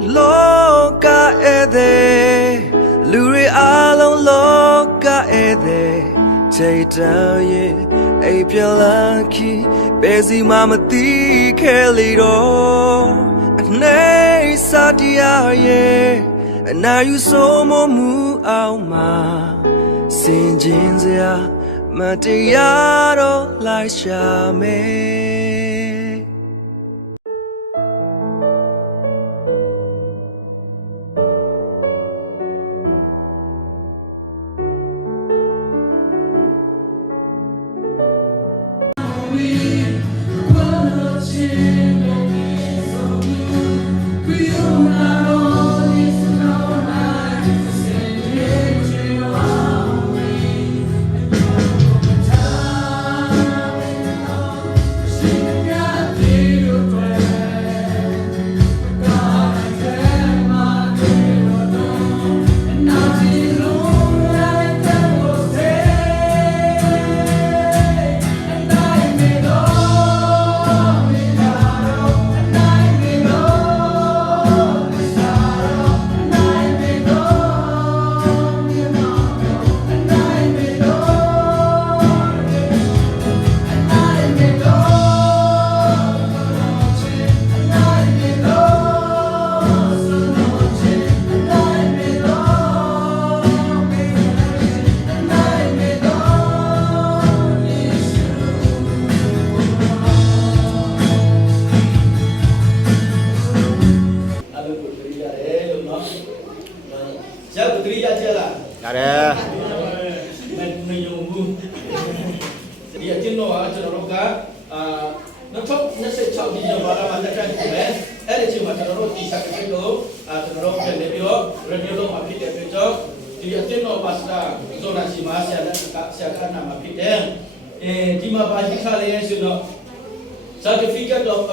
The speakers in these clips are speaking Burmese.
Loka ede, lure along loka ede, Chaytaye, Apialaki, Bezi Mamati Kellydo, Nay Satiaye, and now you so momu auma, Saint Jinzia, Matiaro Laisha me. Certificate of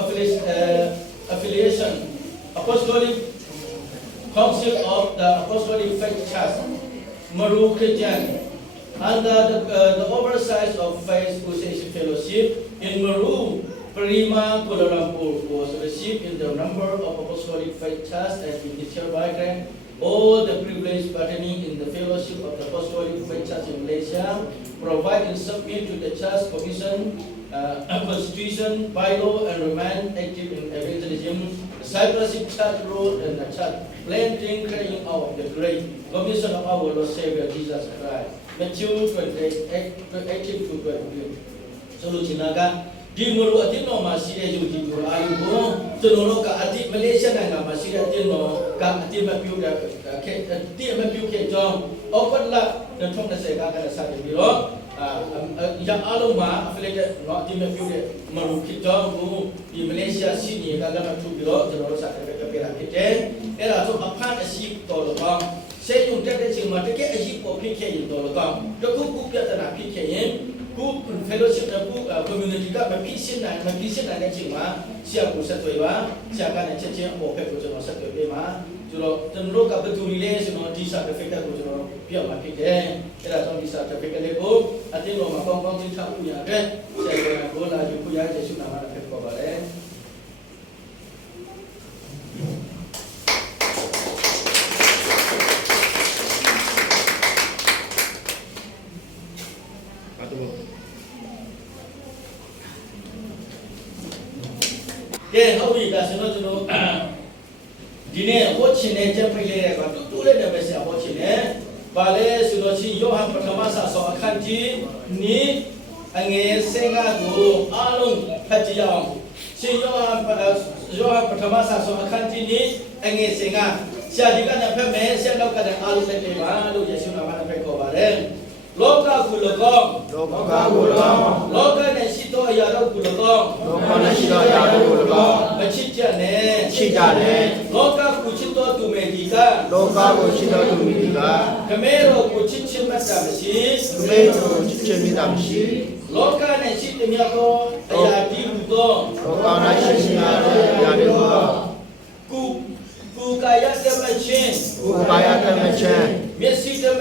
affiliation, Apostolic Council of the Apostolic Faith Church, Maru Christian, under the oversight of Faith Association Fellowship in Maru, Prima, Kuala Lumpur, was received in the number of Apostolic Faith Church and in hereby grant all the privilege pertaining in the fellowship of the Apostolic Faith Church in Malaysia, provide and submit to the Church Commission, Constitution, bylaw, and remain active in evangelism, discipleship, church road, and the church planting, carrying out the great commission of our Lord Savior Jesus Christ. Matthew 28:18 to 22. Solucinaga. Di Muru Atino masih ada juji tu ayu seluruh ke ati Malaysia nanga masih ada Atino ke ati mapiu dah ke ati mapiu ke jom open lah dan thong dah saya kata saya biro yang aluma affiliate no ati mapiu deh Muru ke jom di Malaysia sini kalau mapiu biro seluruh saya kata berak kita era tu apa asyik tolong saya yung tak cing mata ke asyik kopi ke yang tolong tu kuku kita nak pi ke yang fellowship na community ka mapisin na cing ma siya ko sa tuwa siya ka na cheche o pe ko sa tuwa ma julo tenro ka betulile sino di sa perfecta ko julo pia ma pike era tong di sa perfecta le ko atin lo ma kong tin tha punya ke siya ko la ju punya je su na ma pe ko ba le how we does not know Dine watching a temple, but to let them say watching it. Bale, Sunochi, Johan Patamasa, so a country, need and Senga to Alon Patiam. See Johan Patamasa, so a country, need and Senga. Shadigan and Peme, Senoka and Alpha, Yasuna Pecovare. Loka Kulogong, Loka Neshito Yaro Kulogong, Chichane, Loka Kuchito to Medica, Camero Kuchim Madamshi, Loka Neshit Miako, Ayati Ugo, Kukaya the machine, Messi the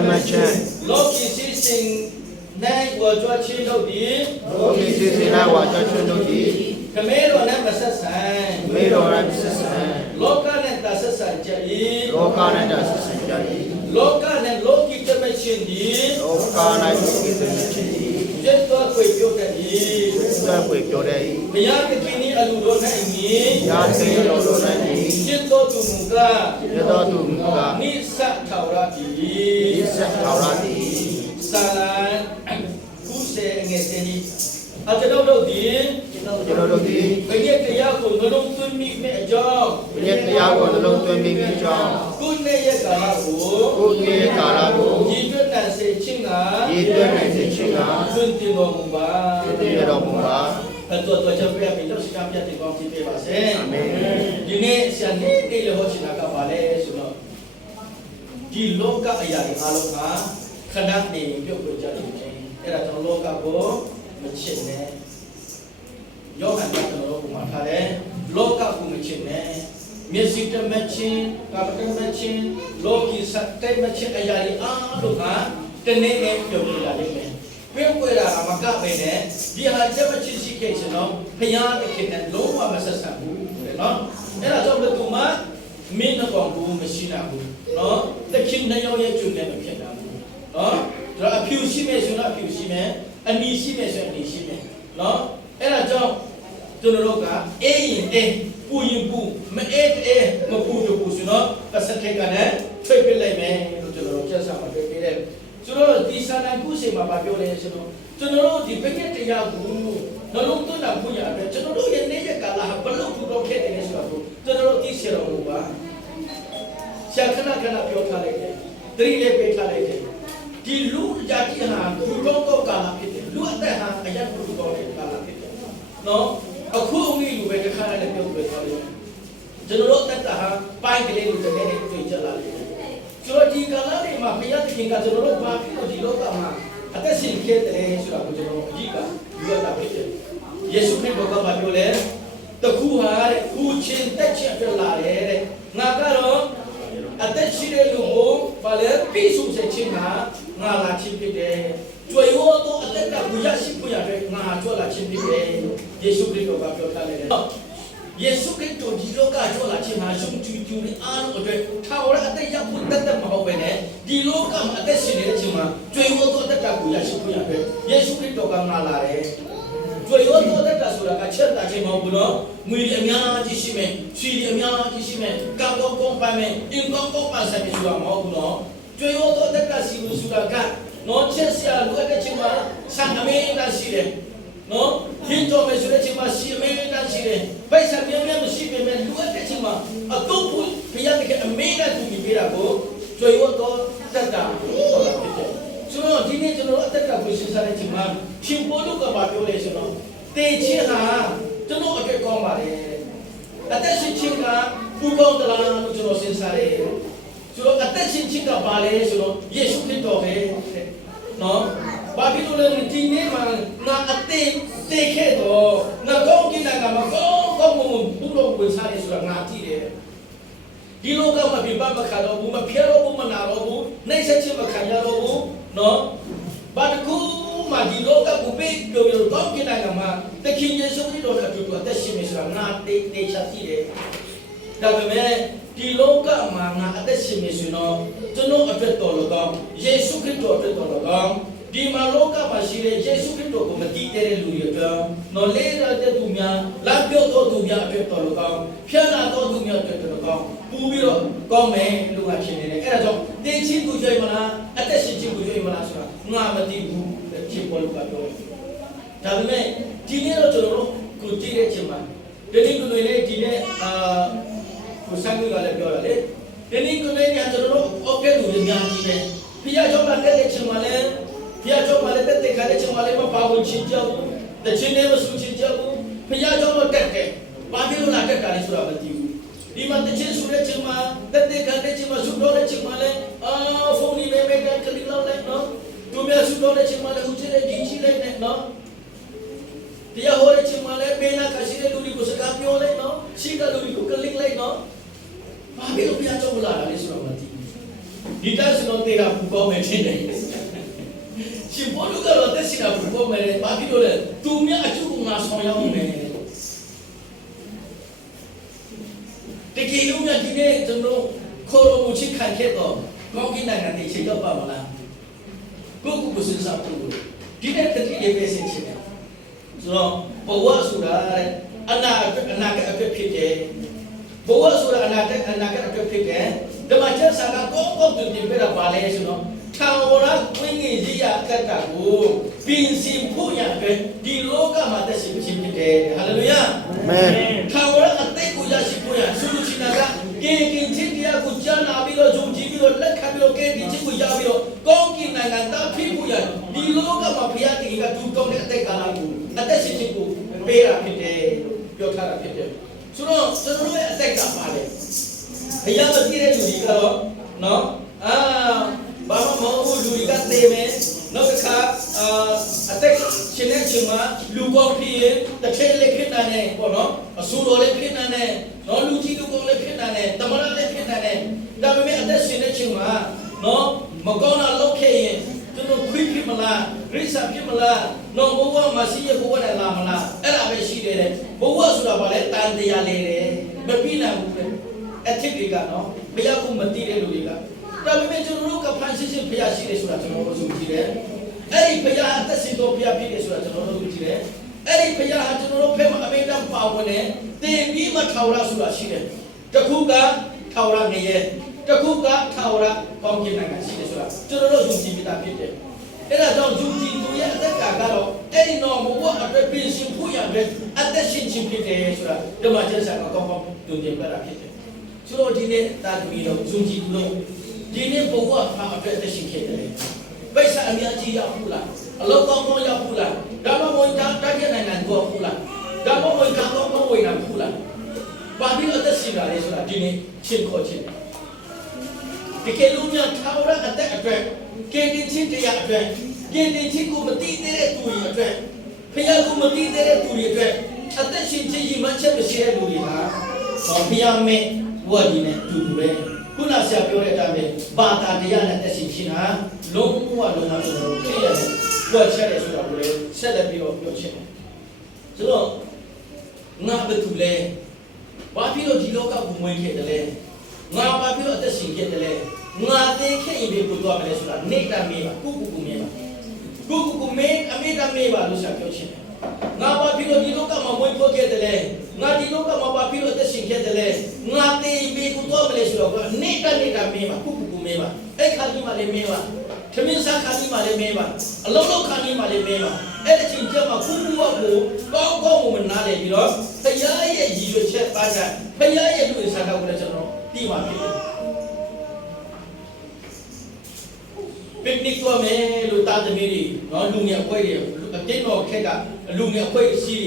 machine, Loki sitting night was watching no deed, Loki sitting I was watching no deed, Camero never says, Made or I'm Loka ne dasa sanjari. Loka ne dasa sanjari. Loka ne loki temechindi. Loka ne loki temechindi. Jetwa kwe pyodai. Jetwa kwe pyodai. Maya kini aludo na ini. Ya kini aludo na ini. Jetwa tumuka. Jetwa tumuka. Nisa taurati. Nisa taurati. Salan kuse ngeseni. Ajenau di. Banyak dia pun belum tumis meja. Banyak dia pun belum tumis meja. Kunne ya kalaku. Kunne ya kalaku. Itu nasi cinga. Itu nasi cinga. Kunti domba. Kunti domba. Tua jampi apa itu sekarang dia tinggal di Pebase. Amin. Ini siang ni leho cina kapale suno. Di loka ayat aloka kena ni biar berjadi. Era tu loka bo macam ni. Yohan yang terlalu kumat hari, loka kumacin ni, mesita macin, kapan macin, loki sakti macin ayari loka, tenene jauh lagi ni. Pempuera maka bene, dia aja macin sikit seno, payah dekitan loka masa sabu, no. Era jauh betul mak, mina kongku mesin aku, no. Dekin naya yang cuma macam aku, no. Jadi apiu si mesuna apiu si me, anisi mesuna anisi me, no. Era jauh Tunoroka, puyin pu, me mapu jo pu suno, kasake kane, tripilai me, tunoro jasa ma tripilai. Tunoro di sana ku se ma papio le suno. Tunoro di pengen tiya ku, nalung tu na punya ada. Tunoro yang ni je kalah, belum tu dok ke ni suatu. Tunoro di serong lupa. Siapa kena pio thale, tri le pe thale. Di lu jadi ha, tu dok kau kalah kita. Lu ada ha, ayat tu dok kalah kita. No. Aku ni lu berdekat dengan dia berdekat. Jenurut tentang paling kali lu terkena itu jalan. Surat di kalah ni mafia tinggal jenurut mafia di lokal mah. Ada singkat ni surat jenurut jika dua tapi je. Yesus Kristus berkata boleh. Terkuhar, kucing tak cakap lari. Ngakaro ada ciri lu boleh pisu secina ngalah cipide. Jual tu ada tak punya si punya deh, ngah jual lah cipide. Yesus Kristus berkata leh. Yesus Kristus di lokal jual lah cipide, sung cuci anu deh. Tahu ada yang pun tetap mahu bener. Di lokal ada sini cuma jual tu ada tak punya si punya deh. Yesus Kristus kan ngalah leh. Jual tu ada tak sudah kacir tak cuma bunuh. Mulia di sini, suria di sini. Kau kompa me, ingkau kompa sampai sudah mau bunuh. Jual tu ada tak si sudah kan. No cia lu ada cuma sang ame dan sire, no hinto me sudah cuma si ame dan sire. Baik sambil me mesti me lu ada cuma atau pun pihak ke ame dan tu bira ko, joy waktu tanda. Suno dini jono tanda posisi sana cuma simbolu ke batu le suno. Teci ha, jono ke komare. Ada si cingka bukan dalam jono sensare. Suno ada si cingka bale suno Yesus Kristus he. No, bagi tu le ni mah na ate teke do, na kau kita nama kau mulu bersari sudah ngati deh. Di lokal mah bimba makalo bu, mapiaro bu manaro bu, nai seci makanya bu, no. Bagi ku mah di lokal bu be kau kita nama, tekin Yesus ni lokal tu ada si mesra ngati cati deh. Tapi di lokal mana ada si mesuno, jono ada tolong, Yesus Kristus ada tolong. Di maloka masih Yesus Kristus ko mati tere luya, no lera ada dunia, labio to dunia ada tolong, piana to dunia ada tolong, bubiro kome luar sini ni. Kerana jom, deci bujai mana, ada si bujai mana sura, ngamati bu, cipol kato. Tapi di ni lo jono kucing cuma, jadi kuno ini di ni kusang juga lebih orang le. Jadi kuno ini jono oke dulu ni aji ni. Pia jom ada cuma le. Pia jom ada tete cuma le mapawul cinjau, tercine masuk cinjau. Pia jom ada tete, babi lu nak kali surah bertiu. Di mana tercine surah cuma, tete cuma sudah cuma le. Phone ni memang kali lau le no. Tumia sudah cuma le hujan le gigi le no. Dia hore cuma le pena kasih le dulu sekapio le no. Sika dulu keling le no. Babi lu pia jom lah kali surah bertiu. Kita senang tera buka macam ni. Si bodoh kalau tak sih nak buka macam babi lu le. Tumia acu ngasong yang ni. တကယ်လို့များဒီနေ့ကျွန်တော်ခေါ်လို့ချစ်ခံခဲ့တော့ကောင်းကင်နိုင်ငံတည်ချေတော့ပါမလားကိုကိုစဉ်းစားကြည့်လို့ဒီနေ့တတိယပဲစဉ်းချင်တယ်ဆိုတော့ဘဝဆိုတာအနာဂတ်အတွက်ဖြစ်တယ်ဘဝဆိုတာအနာဂတ်အတွက်ဖြစ်တယ်ဓမ္မကျမ်းစာကကောင်းကောင်းတင်ပြတာပါလေဆိုတော့ထာဝရဝိညာဉ်ကြီးရာအတ္တကိုပြင်ဆင်ဖို့ရတဲ့ဒီလောကမှာသက်ရှင်ခြင်းဖြစ်တယ်ဟာလေလုယာအာမင်ထာဝရအသက်ကိုရရှိဖို့ရဆုလူချင်တာကကေကင်ချင်းတရားကိုကြားနာပြီးတော့ယုံကြည်ပြီးတော့လက်ခံပြီးတော့ကဲဒီချင်းကိုရပြီးတော့ကောင်းကင်နိုင်ငံသားဖြစ်ဖို့ရဒီလောကမှာဘုရားတည်ကဒူကောင်းတဲ့အသက်ကာလကိုအသက်ရှင်ခြင်းကိုပေးတာဖြစ်တယ်ပြောထားတာဖြစ်တယ်ဆိုတော့ကျွန်တော်ရဲ့အသက်ကပါလေဘုရားမသိတဲ့လူတွေကတော့နော်ဘာမှမဟုတ်ဘူးလူတွေကသေမယ်နောက်တစ်ခါအသက်ရှင်တဲ့ချိန်မှာလူကောင်းဖြစ်ရင်တစ်ထည့်လေးဖြစ်နေတယ်ပေါ့နော်အဆူတော်လေးဖြစ်နေတယ်နော်လူကြီးလူကောင်းလေးဖြစ်နေတယ်တမရလေးဖြစ်နေတယ်ဒါပေမဲ့အသက်ရှင်တဲ့ချိန်မှာနော်မကောင်းတာလုပ်ခဲ့ရင်ကျွန်တော်ခွေးဖြစ်မလားရိစ္ဆာဖြစ်မလားနော်ဘဝမှာရှိရဘဝနဲ့လာမလားအဲ့ဒါပဲရှိတယ်ဘဝဆိုတာဘာလဲတန်တရားလေးတယ်မပြည့်နိုင်ဘူးပဲအထစ်တွေကနော်ဘုရားကမသိတဲ့လူတွေကဒါပေမဲ့ကျွန်တော်တို့ကဖန်ဆင်းခြင်းဘုရားရှိတယ်ဆိုတာကျွန်တော်တို့ယုံကြည်တယ်အဲ့ဒီဘုရားအသက်ရှင်တော်ဘုရားဖြစ်တယ်ဆိုတာကျွန်တော်တို့ယုံကြည်တယ်အဲ့ဒီဘုရားဟာကျွန်တော်တို့ဖဲမှာအမေတန်ပါဝင်တယ်တင်ပြီးမှထာဝရဆိုတာရှိတယ်တခုကထာဝရနေရဲ့တခုကထာဝရကောင်းကင်နိုင်ငံရှိတယ်ဆိုတာကျွန်တော်တို့ယုံကြည်ပြီးသားဖြစ်တယ်အဲ့ဒါကြောင့်ယုံကြည်သူရဲ့အသက်တာကတော့အဲ့ဒီတော့ဘဝအတွက်ပြင်ဆင်ဖို့ရတဲ့အသက်ရှင်ခြင်းဖြစ်တယ်ဆိုတာဓမ္မကျမ်းစာကကောင်းကောင်းယုံကြည်ပြတာဖြစ်တယ်ဆိုတော့ဒီနေ့တာသမီးတို့ယုံကြည်သူတို့ဒီနေ့ဘဝမှာအတွက်သက်ရှင်ခဲ့တယ်ပိဿအများကြီးရောက်ဘူးလားအလောကောင်းကောင်းရောက်ဘူးလားဓမ္မဝင်တာတိုက်ရနိုင်နိုင်တော့ဘူးလားဓမ္မဝင်ကောင်းကောင်းဝင်နိုင်ဘူးလားဘာဖြစ်အသက်ရှင်တာလဲဆိုတာဒီနေ့ရှင်းခေါ်ခြင်းဒီကလူများထာဝရအသက်အတွက်ကေတင်ချင်းတရားအတွက်ကေတင်ချင်းကိုမသိသေးတဲ့သူတွေအတွက်ဖခင်ကိုမသိသေးတဲ့သူတွေအတွက်အသက်ရှင်ခြင်းရည်မှန်းချက်မရှိတဲ့လူတွေဟာတော့ဖခင်မဲ့ဝတ်ဒီနဲ့တူတူပဲခုနဆရာပြောတဲ့အတိုင်းပဲဘာသာတရားနဲ့သက်ရှင်ခြင်းဟာလုံးဝလုံးဝကျွန်တော်တို့သိရတယ်ဝတ်ချက်တယ်ဆိုတာကိုလည်းဆက်လက်ပြီးတော့ပြောချင်တယ်ဆိုတော့ငါဘယ်သူလဲဘာဖြစ်လို့ဒီလောကကိုဝင်ခဲ့တယ်လဲငါဘာဖြစ်လို့အသက်ရှင်ခဲ့တယ်လဲငါသိခဲ့ရင်ဘယ်ကိုသွားမလဲဆိုတာနေတာမေးပါကိုမေးပါကိုမေးအမေတာမေးပါလို့ဆရာပြောချင်တယ်ငါဘာဖြစ်လို့ဒီလောကမှာဝင်ဖို့ခဲ့တယ်လဲငါဒီလောကမှာဘာဖြစ်လို့အသက်ရှင်ခဲ့တယ်လဲငါသိဘယ်ကိုသွားမလဲဆိုတော့နေတာမေးပါကိုမေးပါအဲ့ခါကြီးမှလည်းမေးပါသမင်းစားခါကြီးမှလည်းမေးပါအလုံးလုံးခါကြီးမှလည်းမေးပါအဲ့ဒီချိန်ကျမှကိုကောင်းကောင်းမနားလေပြီးတော့ဖခင်ရဲ့ရည်ရွယ်ချက်ပါကဖခင်ရဲ့လူစားတော့ကိုလည်းကျွန်တော်သိပါပြီပစ်နစ်သွားမယ်လို့တာသမီးတွေနော်လူငယ်အဖွဲ့တွေအတင်းတော်ခက်ကလူငယ်အဖွဲ့ရှိ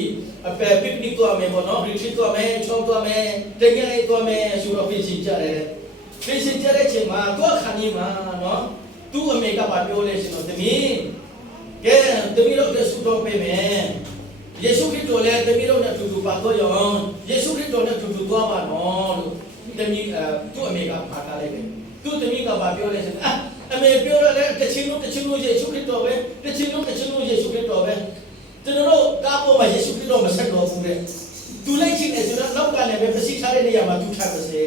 အပပစ်နစ်သွားမယ်ပေါ့နော်ရီထရစ်သွားမယ်ချောင်းသွားမယ်တကယ်လေးသွားမယ်ဆိုတော့ပြင်ဆင်ကြတယ်ပြင်ဆင်ကြတဲ့ချိန်မှာကိုယ်ခါနေမှာနော်သူ့အမေကပါပြောလဲရှင်တော့သမီးကဲသမီးတို့ကဆူတော့ပေးမယ်ယေရှုခရစ်တော်လည်းသမီးတို့နဲ့တူတူပါတော့ရအောင်ယေရှုခရစ်တော်နဲ့တူတူသွားပါနော်လို့သမီးသူ့အမေကပါထားလိုက်တယ်သူ့သမီးကပါပြောလဲရှင်အမေပြောရတယ်တချင်းတို့ယေရှုခရစ်တော်ပဲတချင်းတို့ယေရှုခရစ်တော်ပဲကျွန်တော်တို့ကားပေါ်မှာယေရှုခရစ်တော်မဆက်တော်ဘူးတဲ့သူလိုက်ချင်တယ်ဆိုတော့နောက်ကလည်းပဲပစီထားတဲ့နေရာမှာသူထားပါစေ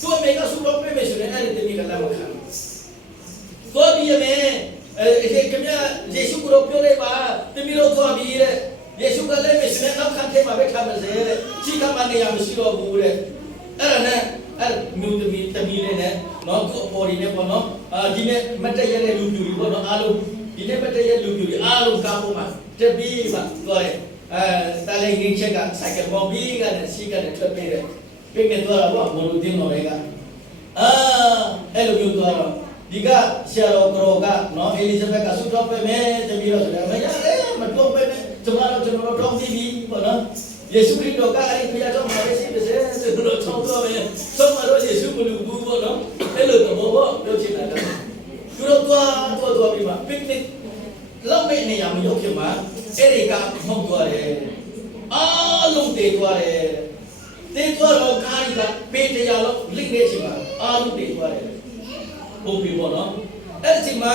သူအမေကဆူတော့ပေးမယ်ဆိုရင်အဲ့ဒီသမီးကလည်းမခံသွားပြီးရမယ်ခင်ဗျာယေရှုကိုပြောလိုက်ပါသမီးတို့သွားပြီးတဲ့ယေရှုကလည်းမရှိနဲ့နောက်ခံထဲမှာပဲထားပါစေတဲ့ချိကမနေရမရှိတော့ဘူးတဲ့အဲ့ဒါနဲ့အဲ့မြို့သမီးလေးနဲ့နော်ကိုအပေါ်ဒီနဲ့ပေါ့နော်ဒီနဲ့မတည့်ရတဲ့လူပြူတွေပေါ့နော်အားလုံးဒီနဲ့မတည့်ရလူပြူတွေအားလုံးကားပေါ်မှာတပီးမှာသွားတယ်တားလိုက်ရင်းချက်ကစိုက်ကပေါ်ပြီးကလည်းစီးကလည်းထွက်ပေးတယ်ပြင်းနေသွားတာပေါ့မလို့တင်းတော်တွေကအဲ့လိုမျိုးသွားတော့ဒီကဆရာတော်ကနော်အေလီဇဘက်ကဆူတော့ပဲမယ်တပီးတော့ဆိုတယ်မရတယ်မတော့ပဲနဲ့ကျွန်တော်တော့တောင်းပြီးပြီပေါ့နော်ယေရှုခရစ်တော်ကအဲ့ဒီဖခင်တော်မှာရှိပါစေဆိုတော့ထောက်တော့မယ်ဆုံးမလို့ယေရှုမလူဘူးပေါ့နော်အဲ့လိုတော့ဘောပြောချင်တာကသူတို့သွားပြီးမှပစ်နစ်လောက်မဲ့နေရာမရောက်ခင်မှာအဲ့ဒီကမောက်သွားတယ်အားလုံးတည်သွားတယ်တည်သွားတော့ကားကြီးကပေးတရားလောက်လိမ့်နေချိန်မှာအားလုံးတည်သွားတယ်ဟုတ်ပြီပေါ့နော်အဲ့ဒီချိန်မှာ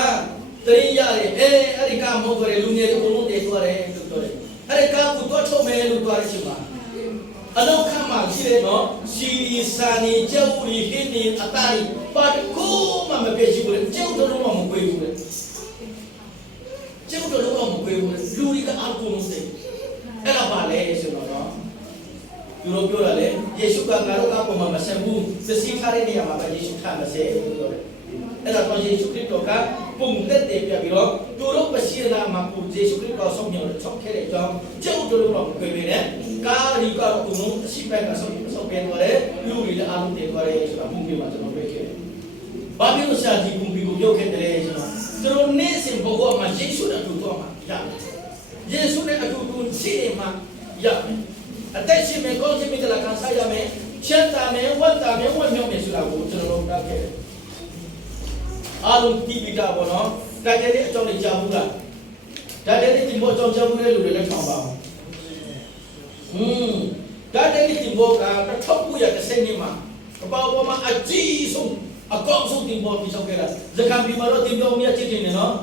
တရင်ရတယ်အဲ့ဒီကမောက်သွားတယ်လူငယ်တွေအကုန်လုံးတည်သွားတယ်လို့ပြောတယ်အဲ့ဒီကားကိုတော့ထုတ်မယ်လို့ပြောတဲ့အချိန်မှာ အနောက်ခါမှာရှိတယ်နော်စီစာနေကြောက်ရီဟင်းနေအတားရီပါတကူမှမပြည့်ရှိဘူးလေကြောက်တော့မှမကွေးဘူးလေကြောက်တော့မှမကွေးဘူးလေလူတွေကအကုန်လုံးသိအဲ့ဒါပါလေဆိုတော့နော်သူတို့ပြောတာလေယေရှုကငါတို့ကပုံမှာမဆက်ဘူးသတိထားတဲ့နေရာမှာပဲယေရှုထားမဆက်ဘူးပြောတယ်အဲ့ဒါတော့ယေရှုခရစ်တော်ကပုံသက်တယ်ပြပြီးတော့သူတို့ပစီနာမှာကိုယေရှုခရစ်တော်ဆုံးမြောက်ချုပ်ခဲ့တဲ့အကြောင်းကြောက်တော့မှမကွေးပဲနဲ့ကာရီကတော့ဘုံအရှိပိုက်ကဆုံးပြန်သွားတယ်လူတွေလည်းအားလုံးတည်သွားတယ်ဆိုတာဘုံပြမှာကျွန်တော်တွေ့ခဲ့တယ်။ဘာဖြစ်လို့ဆရာကြီးဘုံပြကိုပြောခဲ့တယ်ဆိုတော့ကျွန်တော်နေ့စဉ်ဘဝမှာယေရှုနဲ့အတူတော့မှာရတယ်။ယေရှုနဲ့အတူတူရှိနေမှာရတယ်။အသက်ရှင်မယ်ကောင်းခြင်းမိတ္တလာခံစားရမယ်။ချမ်းသာမယ်ဝတ်တာမယ်ဝတ်မြောက်မယ်ဆိုတာကိုကျွန်တော်တို့ပြောခဲ့တယ်။အားလုံးတိပိတာပေါ့နော်။တိုက်တဲ့အကြောင်းတွေကြားဘူးလား။တိုက်တဲ့ဒီဘောအကြောင်းကြားဘူးတဲ့လူတွေလည်းထောင်ပါအောင်။ဒါတဲ့ဒီဘောကထောက်ကူရတဲ့စနေမှာအပေါပေါ်မှာအကြီးဆုံးအကောင်းဆုံးဒီဘောပြဆောင်ခဲ့တာဇကံဒီမှာတော့ဒီဘောမြတ်ချစ်တယ်နော်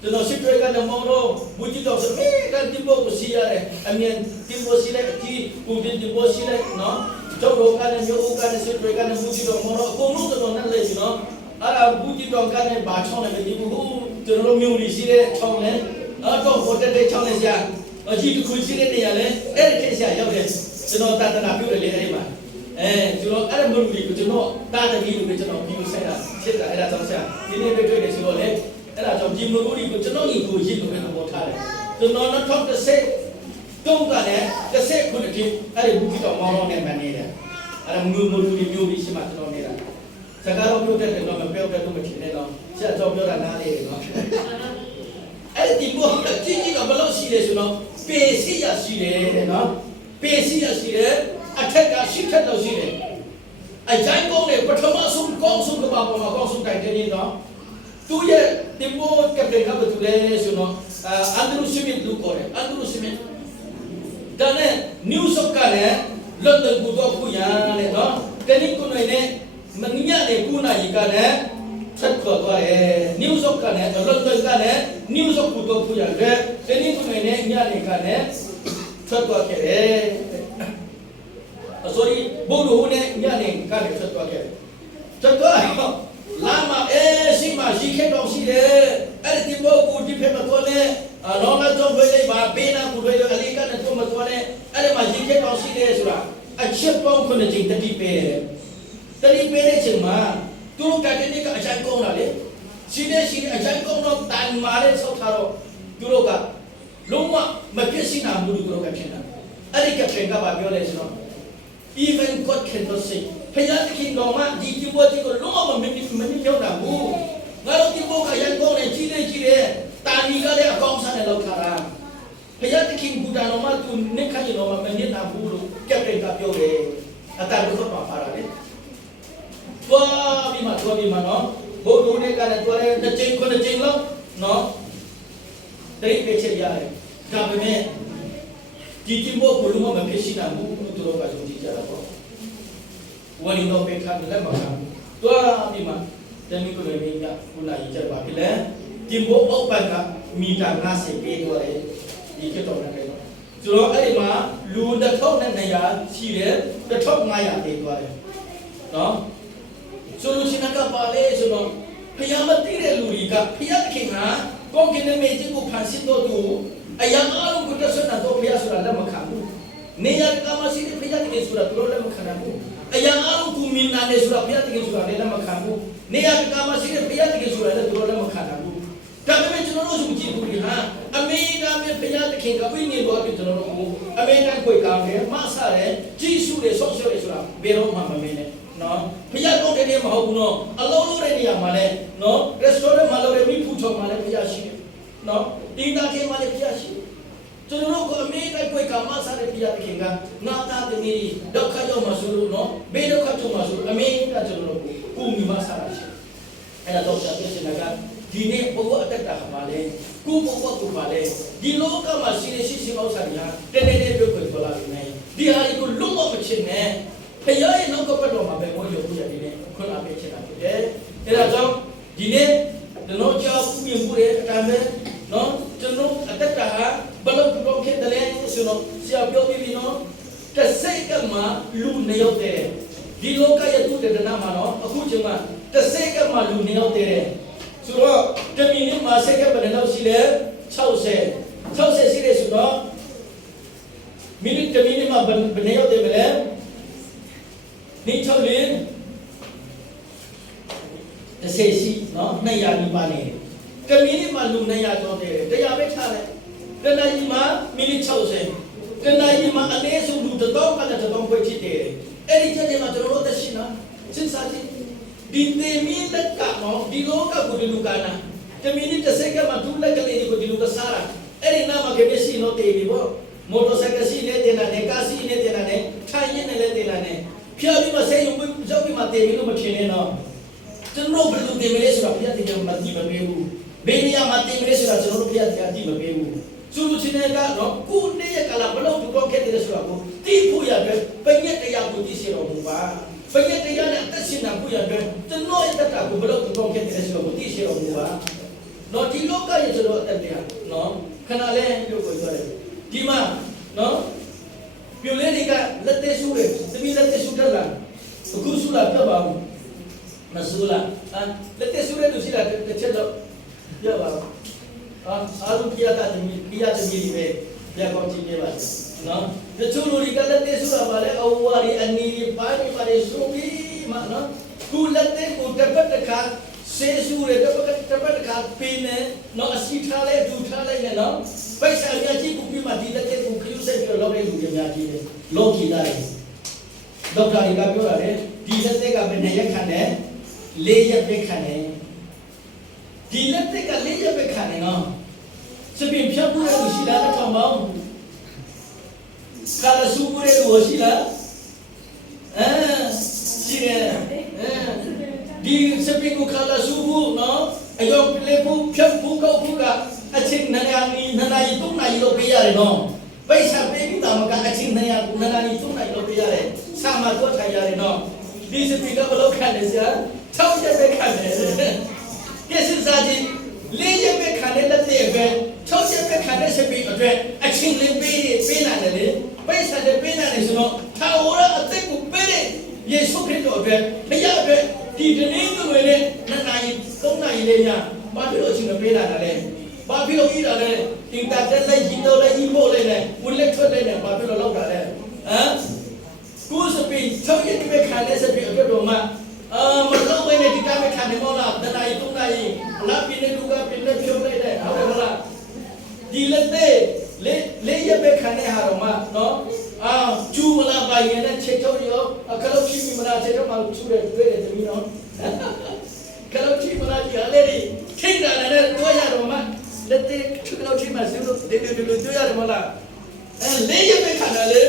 ကျွန်တော်စစ်တွေကလည်းမောင်တော့ဘူးကြည့်တော့ဆိုဟဲ့ကဒီဘောကိုစီရတယ်အမြင်ဒီဘောစီလိုက်အကြီးဘူးဒီဘောစီလိုက်နော်တို့တော့ကလည်းမျိုးကလည်းစစ်တွေကလည်းဘူးကြည့်တော့မောင်တော့အကုန်လုံးတော့နဲ့လေနော်အဲ့ဒါဘူးကြည့်တော့ကလည်းဘာချောင်းလဲဒီဘူးကျွန်တော်မျိုးလေးစီတဲ့ချောင်းလဲအဲ့တော့ဟိုတက်တဲ့ချောင်းလဲရှာအကြီးတစ်ခုစီတဲ့နေရာလဲအဲ့ဒီခေတ်ရှာရောက်တယ်ကျွန်တော်တာတနာပြုတယ်လေအဲ့ဒီမှာကျွန်တော်အဲ့ဒါမလို့ဒီကျွန်တော်တာတကြီးလို့ကျွန်တော်ပြီးလို့ဆက်တာဖြစ်တာအဲ့ဒါကြောင့်ဆရာဒီနေ့ပဲတွေ့တယ်ဆိုတော့လေအဲ့ဒါကြောင့်ဒီမလို့ဒီကိုကျွန်တော်ညီကိုရစ်လို့ပဲသဘောထားတယ်ကျွန်တော်တော့ထောက်တဲ့စိတ်တုံးကလည်းတစ်စိတ်ခုတစ်ထိအဲ့ဒီဘူးကြီးတော်မောင်းတော့နေမှနေတယ်အဲ့ဒါမျိုးမျိုးဒီမျိုးဒီရှိမှကျွန်တော်နေတာစကားတော့ပြောတဲ့တော့မပြောတဲ့တော့မထင်နဲ့တော့ဆရာကြောင့်ပြောတာနားလေနော်အဲ့ဒီဘောကကြီးကြီးတော့ဘလို့ရှိလဲဆိုတော့ပေစီရရှိတယ်နော်ပေစီရရှိတယ်အထက်ကရှိထက်တော့ရှိတယ်အကြိုင်းကောင်းတဲ့ပထမဆုံးကောင်းဆုံးကဘာပေါ်မှာကောင်းဆုံးတိုင်တယ်နေတော့သူရဲ့ဒီဘောကပ်တဲ့ကပ်တူတယ်ဆိုတော့အန်ဒရူးရှမစ်လူကိုတယ်အန်ဒရူးရှမစ်ဒါနဲ့နျူးစော့ကလည်းလွတ်တယ်ကူတော့ခုရလေနော်တနည်းကိုနေမငညတဲ့ခုနာကြီးကလည်းဆက်ခေါ်သွားတယ်နျူးစော့ကလည်းလွတ်တယ်ကလည်းနျူးစော့ကူတော့ခုရတယ်တနည်းကိုနေညတဲ့ကလည်းဆက်သွားခဲ့တယ် sorry ဘုလိုနဲ့ညနေကလည်းဆက်သွားခဲ့တယ်ဆက်သွားလာမရှိမရှိခဲ့တော့ရှိတယ်အဲ့ဒီဘောကိုဒီဖက်မတော်နဲ့လောကကြောင့်ပဲလေပါဘေးနာကိုပဲအလေးကနဲ့တော့မတော်နဲ့အဲ့ဒီမှာရှိခဲ့တော့ရှိတယ်ဆိုတာအချက်ပေါင်းခုနှစ်ချိန်တတိပေးတယ်တတိပေးတဲ့ချိန်မှာသူတို့ကတည်းကအချိုင်ကောင်းတာလေရှိတဲ့အချိုင်ကောင်းတော့တန်မာတဲ့ဆောက်ထားတော့သူတို့ကလုံးဝမပြည့်စည်နိုင်ဘူးသူတို့ကဖြစ်တာအဲ့ဒီကပြန်ကပါပြောလဲဆိုတော့ even God cannot say ဖယားသခင်တော်မှာဒီဘောကြီးကိုလုံးဝမပြောတာဘူးငါတို့ဒီဘောကရန်ကောင်းနေကြီးတယ်တာနီကလည်းအကောင်းစားတယ်လောက်ထားတာဖယားသခင်ဘုရားတော်မှာသူနိခတ်တော်မှာမမြင်တာဘူးလို့ကပြန်ကပြောတယ်အတားတို့ပါပါရတယ်သွားပြီးမှနော်ဘုဒ္ဓနဲ့ကလည်းသွားတယ်တစ်ချိန်ခုနှစ်ချိန်လောက်နော်တိတ်ပဲချက်ရတယ်ဒါပေမဲ့ဒီဘောကိုလုံးဝမဖြစ်ရှိနိုင်ဘူးသူတို့ကယုံကြည်ကြတာပေါ့ဝလီတော့ပဲထားတယ်မှာတွားပြီးမှတမီကိုလည်းညခုနကြီးချက်ပါပြီလေဒီဘောအောက်ဘက်ကမီတာ50ပေးတော့တယ်ဒီကတော့လည်းတော့ဆိုတော့အဲ့ဒီမှာလူ1200ရှိတယ်1500ပေးသွားတယ်နော်ဆိုလို့ရှိရင်ကပါလေဆိုတော့ဖယားမသိတဲ့လူတွေကဖယားသခင်ကကောင်းကင်နဲ့မြေကြီးကိုဖန်ဆင်းတော့သူအရာအားလုံးကိုတဆွမ်းတော့ဖယားဆိုတာလက်မခံဘူးနေရာကမရှိတဲ့ဖယားတကယ်ဆိုတာသူတို့လက်မခံဘူးအရာအားလုံးကိုမြင်နိုင်တယ်ဆိုတာဖယားတကယ်ဆိုတာလည်းလက်မခံဘူးနေရာကမရှိတဲ့ဖယားတကယ်ဆိုတာလည်းသူတို့လက်မခံဘူးဒါပေမဲ့ကျွန်တော်တို့စုကြည့်ဘူးလေဟာအမေရိကန်ရဲ့ဖယားတခင်ကဝိညာဉ်တော်ပြီးကျွန်တော်တို့ကိုအမေရိကန်ခွေကောင်းတယ်မဆတယ်ကြီးစုတယ်ဆော့ဆော့တယ်ဆိုတာဘယ်တော့မှမမင်းနဲ့နော်ဖယားကောင်းတဲ့နေရာမဟုတ်ဘူးနော်အလုံးလုံးတဲ့နေရာမှာလည်းနော် restaurant မှာလည်းမိဖူးချုံမှာလည်းဖယားရှိတယ်နော်ဒီတာကေမှာလည်းဖယားရှိတယ်ကျွန်တော်တို့ကအမေရိကန်ခွေကောင်းမဆတဲ့ဖယားတခင်ကငါသားတဲ့နေဒုက္ခရောက်မှာဆိုလို့နော်ဘေးဒုက္ခချုပ်မှာဆိုအမေရိကန်ကျွန်တော်တို့ကိုမိမဆတာရှိအဲ့ဒါတော့ဆက်ပြချင်တာကဒီနေ့ဘဝအတ္တကပါလေကိုဘဝကိုပါလေဒီလောကမှာရှိတဲ့ရှိဥစ္စာတွေကတနေ့ပြုတ်ခွေပေါ်လာနေတယ်ဒီဟာကိုလုံးဝမချင်နဲ့ဖယားရဲ့နောက်ကပတ်တော်မှာပဲဘုရားကိုရတယ်ခွန်အားပေးချင်တာဖြစ်တယ်အဲဒါကြောင့်ဒီနေ့ကျွန်တော်ကြောက်မြင်မှုတွေအတိုင်းပဲနော်ကျွန်တော်အတ္တကဟာဘလို့ပြောခဲ့တယ်လဲဆိုတော့ဆရာပြောပြီးပြီနော်တစ်စိတ်ကမှ ဒီလောကရဲ့သူတဒနာမှာနော်အခုချိန်မှာတစ်စက္ကန့်မှလူနှစ်ယောက်တည်တယ်ဆိုတော့တမီနစ်မှာစက္ကန့်ဘယ်နှလောက်ရှိလဲ60ရှိတယ်ဆိုတော့မိနစ်တမီနစ်မှာဘယ်နှယောက်တည်မလဲနေ6လင်း30ရှိနော်200ဒီပါနေတမီနစ်မှာလူ200ကျော်တည်တယ်100ပဲချလိုက်တနာကြီးမှာမိနစ်60တနာကြီးမှာအနည်းဆုံးလူ1000ကလည်း1000ခွဲဖြစ်တယ်အဲ့ဒီချက်တွေမှာကျွန်တော်တို့သက်ရှင်နော်စဉ်းစားကြည့်ဒီတေမီလက်ကနော်ဒီလောကကိုဒီလူကနာတမီနစ်တစ်စက္ကန့်မှာသူ့လက်ကလေးကိုဒီလူကစားတာအဲ့ဒီနာမှာကမရှိလို့တေပြီပေါ့မော်တော်ဆိုင်ကယ်စီနဲ့တင်လာတယ်ကားစီနဲ့တင်လာတယ်ထိုင်ရင်လည်းတင်လာတယ်ဖျားပြီးမှဆေးရုံရောက်ပြီးမှတေပြီလို့မထင်နဲ့နော်ကျွန်တော်ဘယ်လိုတေမလဲဆိုတာဖျားတယ်မသိမပေးဘူးဘယ်နေရာမှာတေမလဲဆိုတာကျွန်တော်တို့ဖျားတယ်အသိမပေးဘူးသူတို့ချင်းတဲ့ကတော့ကိုယ်နဲ့ကလာဘလို့ဒီကောက်ခဲ့တယ်ဆိုတာကိုတီးဖို့ရတယ်ပညက်တရားကိုသိစေတော်မူပါပညက်တရားနဲ့အသက်ရှင်နိုင်ဖို့ရတယ်ကျွန်တော်ရဲ့တက်တာကိုဘလို့ဒီကောက်ခဲ့တယ်ဆိုတာကိုသိစေတော်မူပါနော်ဒီလောကရဲ့ကျွန်တော်အသက်တရားနော်ခဏလေးလို့ပြောရတယ်ဒီမှာနော်ပြိုလေးတွေကလက်သေးဆူတယ်သမီးလက်သေးဆူတယ်လားအခုဆူလာပြပါဦးမဆူလာလက်သေးဆူတဲ့သူရှိလားတစ်ချက်တော့ပြပါဦးအားလုံးပြရတာဒီပဲပြကောင်းကြည့်ပြပါနော်တချို့လူတွေကလက်သေးဆိုတာပါလေအဝါရီအနီးပါနေပါလေဆိုပြီးမှနော်ခုလက်သေးကိုတစ်ပတ်တစ်ခါဆေးဆူရတစ်ပတ်တစ်ခါပင်းနေနော်အစီထားလိုက်ဒူထားလိုက်နဲ့နော်ပိတ်ဆိုင်များကြည့်ခုပြီးမှဒီလက်သေးကိုခရုစိတ်ပြီးတော့လောက်တဲ့လူတွေများကြီးတယ်လောကီတာတွေဒေါက်တာတွေကပြောတာလေဒီလက်သေးကဘယ်နဲ့ရက်ခံတယ်4ရက်ပဲခံတယ်ဒီလက်သေးက4ရက်ပဲခံတယ်နော်စပင်ဖြတ်ဖို့လို့ရှိလားတစ်ထောင်ပေါင်းကာလစုဖို့လို့ရှိလားရှိတယ်ဒီစပင်ကိုကာလစုဖို့နော်အယောက်လေးဖို့ဖြတ်ဖို့ကောက်ဖို့ကအချင်းနနာနီ3နာရီလို့ပြရတယ်နော်ပိတ်ဆက်ပေးပြီးတာမကအချင်းနနာနီ3နာရီလို့ပြရတယ်စာမတော့ထိုင်ရတယ်နော်ဒီစပင်ကဘလို့ခံတယ်ဆရာ6ရက်ပဲခံတယ်ကဲစဉ်းစားကြည့်4ရက်ပဲခံတဲ့လက်တဲ့ပဲ6ရက်ပဲခံတဲ့စပင်အတွက်အချင်းလေးပေးနိုင်တယ်လေပိတ်ဆက်တဲ့ပေးနိုင်တယ်ဆိုတော့ထာဝရအသက်ကိုပေးတဲ့ယေရှုခရစ်တော်အတွက်ဘုရားအတွက်ဒီတနေ့သူတွေနဲ့2နာရီ3နာရီလေးညဘာဖြစ်လို့အချင်းပေးနိုင်တာလဲဘာဖြစ်လို့ဤတာလဲအင်တာတက်လိုက်ကြီးတော့လိုက်ပို့လိုက်နဲ့ဝင်လက်ထွက်လိုက်နဲ့ဘာဖြစ်လို့လောက်တာလဲကိုစပင်6ရက်ပဲခံတဲ့စပင်အတွက်တော့မှမလောက်ဝဲနဲ့ဒီကမဲ့ခံနေမောလား2နာရီ3နာရီလာပြင်းနေလူကပြင်းနေဖြုတ်လိုက်တဲ့ဟုတ်တယ်မလားဒီလက်သေးလေးရက်ပဲခံနေဟာတော့မှနော်ကျူမလားပိုင်နဲ့ချက်ထုတ်ရောကလောက်ချိမလားချက်ထုတ်မှချူတယ်တွေ့တယ်တမီးနော်ကလောက်ချိမလားဒီအလေးထိတ်တာနဲ့တွေ့ရတော့မှလက်သေးကလောက်ချိမှစလို့ဒီတွေ့ရတယ်မလားလေးရက်ပဲခံတယ်လေ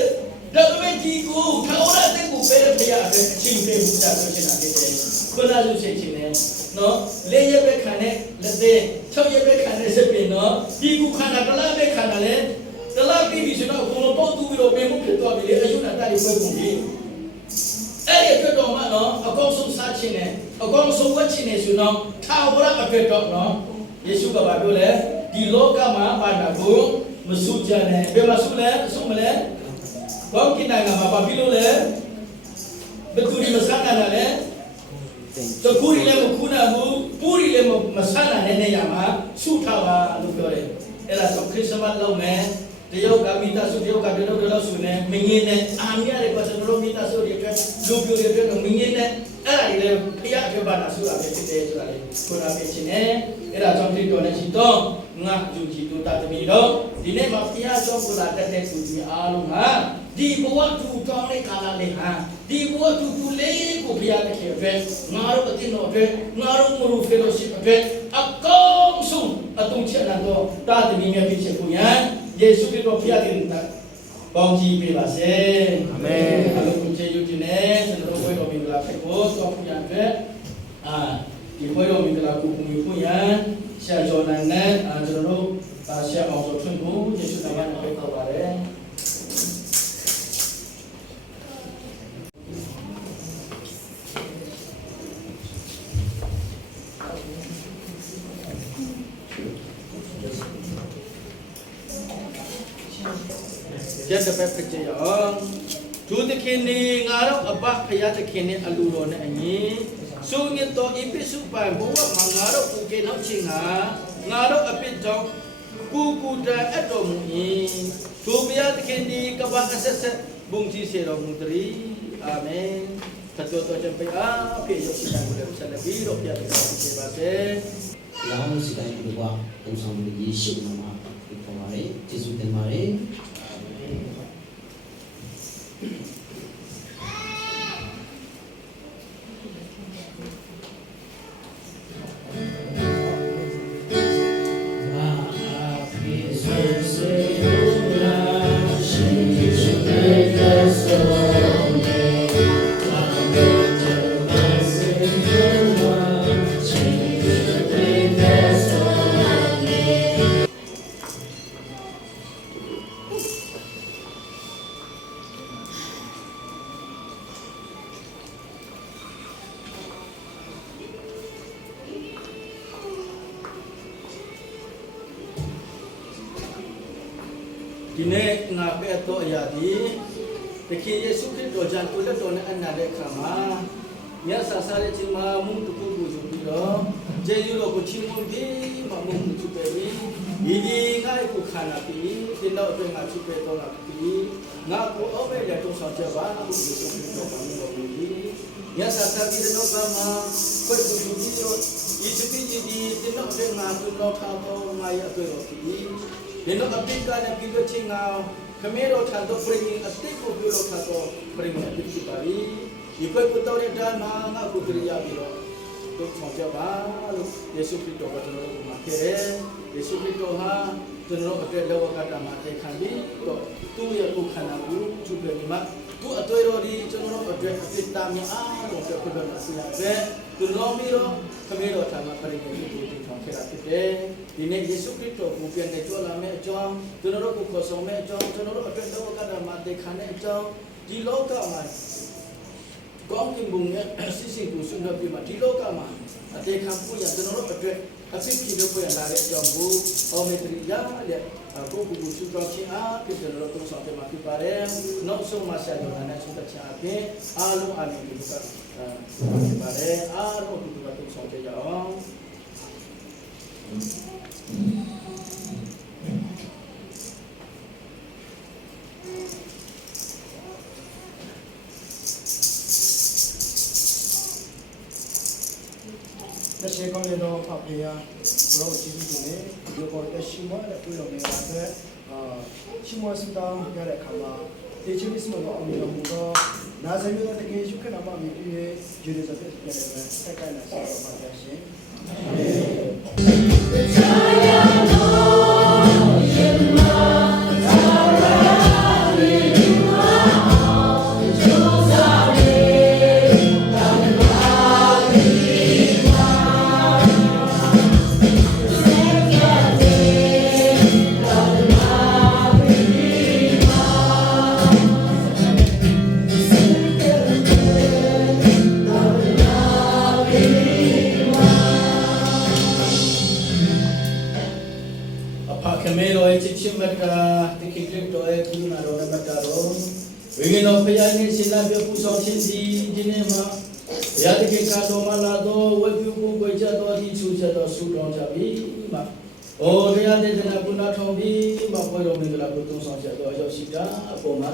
ဒါပေမဲ့ဒီကိုထောက်ရတဲ့ကိုပဲဖရအချင်းပေးမှုတာဆိုချင်တာဖြစ်တယ်ခုနကဆိုချင်တယ်နော်4ရက်ပဲခံတဲ့လက်သေး6ရက်ပဲခံတဲ့စပင်နော်ဒီကိုခန္ဓာတလားပဲခန္ဓာလေတလားပြီးပြီဆိုတော့ဘုံလုံးပေါက်တူပြီးတော့ပြင်မှုဖြစ်သွားပြီလေအယုဏတိုက်ပွဲကုန်ပြီအဲ့ဒီအတွက်တော့မှနော်အကောင်းဆုံးစားခြင်းနဲ့အကောင်းဆုံးဝတ်ခြင်းနဲ့ဆိုတော့ထာဝရအတွက်တော့နော်ယေရှုကဘာပြောလဲဒီလောကမှာဘာနာကိုမဆုကြနဲ့ဘယ်မှာဆုလဲဆုမလဲဘောင်းကိနိုင်ကဘာဖြစ်လို့လဲဘယ်သူဒီမဆန်းနိုင်လဲတကူရီလည်းမခုနာဘူးပူရီလည်းမဆန်းနိုင်တဲ့နေရာမှာဆုထားပါလို့ပြောတယ်အဲ့ဒါဆိုခရစ်စမတ်လုပ်မယ်တယောက်ကမိသားစုတယောက်ကတယောက်ဆိုနေမင်းနဲ့အာမရတဲ့ကွာကျွန်တော်မိသားစုတွေအတွက်လူပြိုတွေအတွက်မင်းနဲ့အဲ့ဒါတွေလည်းဖျားအပြပါတာဆိုတာပဲဖြစ်တယ်ဆိုတာလေကိုနာပေးခြင်းနဲ့အဲ့ဒါကြောင့်ခရစ်တော်နဲ့ရှိတော့ငါယူကြည်တို့တာတမီတော့ဒီနေ့မှာဖျားကြောင့်ကိုလာတတ်တဲ့သူကြီးအားလုံးဟာဒီဘဝတူတောင်းတဲ့ကာလလေးဟာဒီဘဝတူလေးကိုဖျားတဲ့ခေအတွက်ငါတို့အတင်းတော်အတွက်ငါတို့မလို့ဖေလို့ရှိအတွက်အကောင်းဆုံးအတုံးချက်လာတော့တာတမီမြတ်ဖြစ်ချက်ကိုရန်ယေရှုခရစ်တော်ဖျားတဲ့ပေါင်းကြည့်ပေးပါစေအာမင်အလုံးကိုကျေးဇူးတင်နေကျွန်တော်တို့ဘုရားမင်္ဂလာဖြစ်ဖို့တောင်းပန်တဲ့ဒီဘုရားမင်္ဂလာကိုပုံပြရန်ဆရာကျော်နိုင်နဲ့ကျွန်တော်တို့ဆရာအောင်တော်ထွန်းကိုယေရှုနာမနဲ့ဖိတ်ခေါ်ပါတယ်ကျက်တဲ့ဖက်ပြကြအောင် သူတခင်နေငါတို့အပဖယားတခင်နဲ့အလူတော်နဲ့အညီဆိုငစ်တော်ဤပိစုပိုင်ဘဝမှာငါတို့ကိုကေနောက်ချင်းငါတို့အပိကြောင့်ကူတန်အတော်မူ၏သူဖယားတခင်ဒီကဘာအဆက်ဆက်ဘုံကြီးစေတော်မူတည်းအာမင်သတ်တော်ကြံပေးအားဖြင့်ရုပ်ရှင်ကိုလည်းဆက်လက်ပြီးတော့ပြသပေးပါစေ။လောင်းစီတိုင်းဒီကွာတုံးဆောင်မှုယေရှုနာမကိုခေါ်ပါရယ်။ယေရှုတင်ပါရယ်။အာမင်။ ဒီနေ့ငါပဲ့တော့အရာဒီတခင်ယေရှုခရစ်တော်ကြောင့်ကိုလက်တော်နဲ့အနာတဲ့ခါမှာမြတ်ဆာစားတဲ့ချိန်မှာမုန်တကူကိုယူပြီးတော့ဂျေဇုတော်ကိုချီးမွမ်းပြီးမမုန်ချူပဲပြီးဒီငါ့ကိုခါနာပြီးဒီတော့အတွင်းငါချူပဲတော့လာပြီးငါကိုအောက်ပဲလက်တော့ဆောင်ကြပါလို့ယေရှုခရစ်တော်ကမြတ်ပြီးမြတ်ဆာစားပြီးတော့ကမှာခွတ်ကိုယူပြီးတော့ယေရှုခရစ်ဒီဒီတော့အတွင်းငါတို့တော့ထားတော့ငါရဲ့အတွက်တော့ပြီးဒီတော့အပိကနဲ့ပြီးတော့ချင်းငါခမဲတော်ထံတော့ပြင်းအတိတ်ကိုပြောတော့ထံတော့ပြင်းအတိတ်ဖြစ်ပါပြီဒီခွက်ကိုတော့တဲ့ဒါနာငါကိုကြရပြီးတော့တို့ဆောင်ကြပါလို့ယေရှုခရစ်တော်ကကျွန်တော်တို့မှာခဲ့တယ်ယေရှုခရစ်တော်ဟာကျွန်တော်တို့အတွက်လောကဓမ္မတေခံပြီးတော့သူ့ရဲ့ကိုယ်ခန္ဓာကိုသူ့ပြမှာသူ့အတွေ့တော်ဒီကျွန်တော်တို့အတွက်အဖြစ်တာများအားလို့ပြောပြလို့ဆရာပဲသူလုံးပြီးတော့ခမဲတော်ထံမှာပြင်းကိုဒီထောင်ခဲ့တာဖြစ်တယ်ဒီနေ့ယေရှုခရစ်တော်ကိုပြန်နေကြလာမယ့်အကြောင်းကျွန်တော်တို့ကိုခေါ်ဆောင်မယ့်အကြောင်းကျွန်တော်တို့အတွက်လောကဓမ္မတေခံတဲ့အကြောင်းဒီလောကမှာကောင်းကင်ဘုံရဲ့စစ်စစ်ကိုဆွေးနွေးပြီးမှဒီလောကမှာအတေခံဖို့ရကျွန်တော်တို့အတွက်အဖြစ်ဖြစ်လို့ပြန်လာတဲ့အကြောင်းကိုအော်မေတ္တရာရဲ့ကိုကိုကိုဆွေးနွေးခြင်းအားဖြင့်ကျွန်တော်တို့ဆောင်ပြမှာဖြစ်ပါတယ်နောက်ဆုံးမှာဆက်တော်နဲ့ဆုတချအပြင်အားလုံးအမိဒီကဖြစ်ပါတယ်အားလုံးဒီကတို့ဆောင်ကြရအောင်လက်ရှိကောင်းရတော့ဖဖေးရဘရောချီးနေဒီပေါ်တရှိမလည်းပြောလို့ရတယ်ရှိမစတောင်းရတဲ့ခါမှာတေချီမစ်မတော့အမြင်လို့တော့နာဇမီတကယ်ရှုခနာမမီပြည့်ဂျေရုဆလင်ပြည်နယ်စက်ကိုင်းလာဆောက်ပါရရှင်ချင်းမတာတခိကတော်ရဲ့ကုနာတော်နဲ့မတာတော်ဝိင္နောဖယားနဲ့ရှင်လာပြပူဆောင်ခြင်းစီဒီနေ့မှာဘုရားတခင်ကတော်မလာတော်ဝေပြုကိုကိုကြတော်ဒီချူချက်တော်ဆုတော်ကြပြီမှာအိုတရားတဲ့နာကုနာထောင်းပြီးမှာပွဲတော်မင်္ဂလာကိုသုံးဆောင်ချက်တော်ရောက်ရှိတာအပေါ်မှာ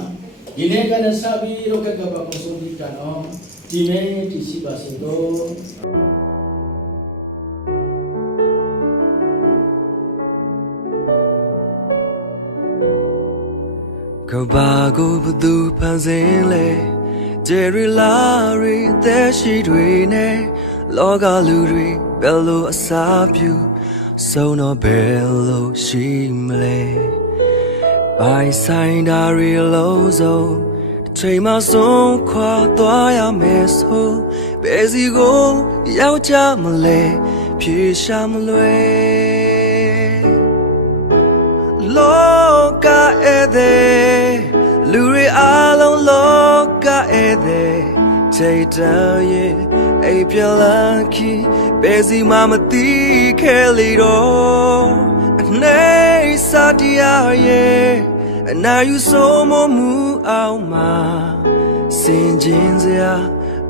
ဒီနေ့ကနေ့စပြီးရောကကပါကိုဆုံးပြီးကတော့ဒီနေ့တည်ရှိပါစေတော့ Kabago budu panzele Jerry Larry Deshi Dwayne Loga Luri Bello Asapu Sono Bello Shimle By sign Dari Lozo Chema Son Kwa Toya Meso Bezi Go Yao Jamale Pishamle Loka Ede Luri Alon Loka Ede Chaytaye Apyalaki Bezi Mama Ti Keliro Nay Satia Ye အနာယူဆုံးမမှုအောင်မှာစင်ကျင်စရာ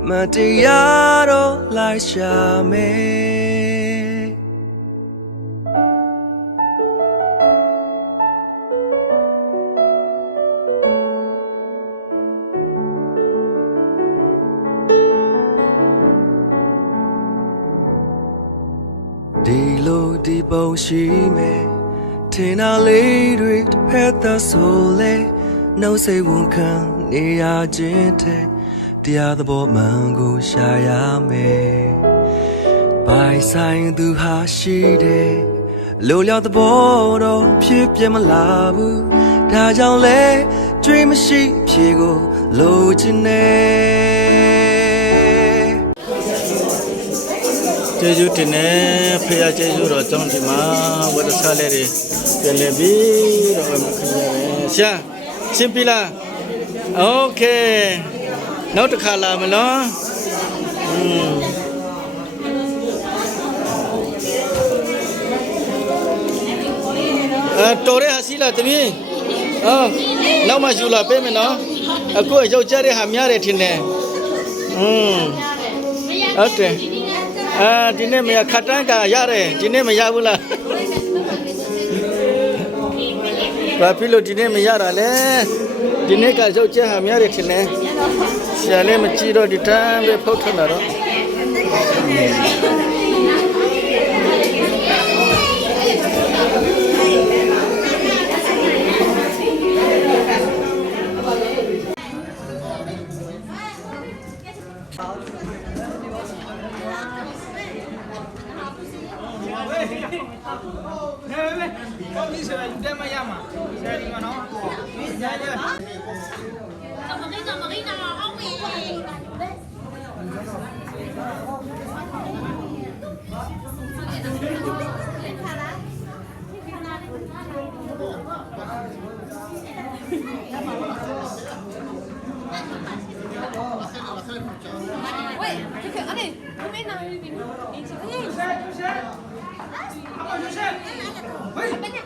မတရားတော့လိုက်ရှာမယ် ဒီလိုဒီပုံရှိမယ်ထင်တာလေးတွေတစ်ဖက်သက်ဆိုလေနှုတ်ဆက်ဝန်ခံနေရခြင်းတဲ့တရားသဘောမှန်ကိုရှာရမယ်ပိုင်ဆိုင်သူဟာရှိတယ်လိုလျောက်သဘောတော့ဖြစ်ပြမလာဘူးဒါကြောင့်လဲကြွေးမရှိဖြေကိုလိုချင်နေ ကျေးဇူးတင်နေဖေရကျေးဇူးတော်ကြောင့်ဒီမှာဝတ်စားလေးတွေပြန်လည်ပြီးတော့ခင်ဗျာဆရာရှင်းပြီလားโอเคနောက်တစ်ခါလာမလို့တော်ရဲဟာစီလာတမီးနောက်မှယူလာပေးမယ်နော်အခုယောက်ျားတွေဟာများတယ်ထင်တယ်ဟုတ်တယ်ဒီနေ့မရခတ်တန်းကရတယ်ဒီနေ့မရဘူးလားဘာဖြစ်လို့ဒီနေ့မရတာလဲဒီနေ့ကယောက်ျားဟာများတယ်ထင်တယ်ဆရာလည်းမကြည့်တော့ဒီတန်းပဲဖုတ်ထွက်လာတော့ 喂，这个阿妹，我没拿你，你这个。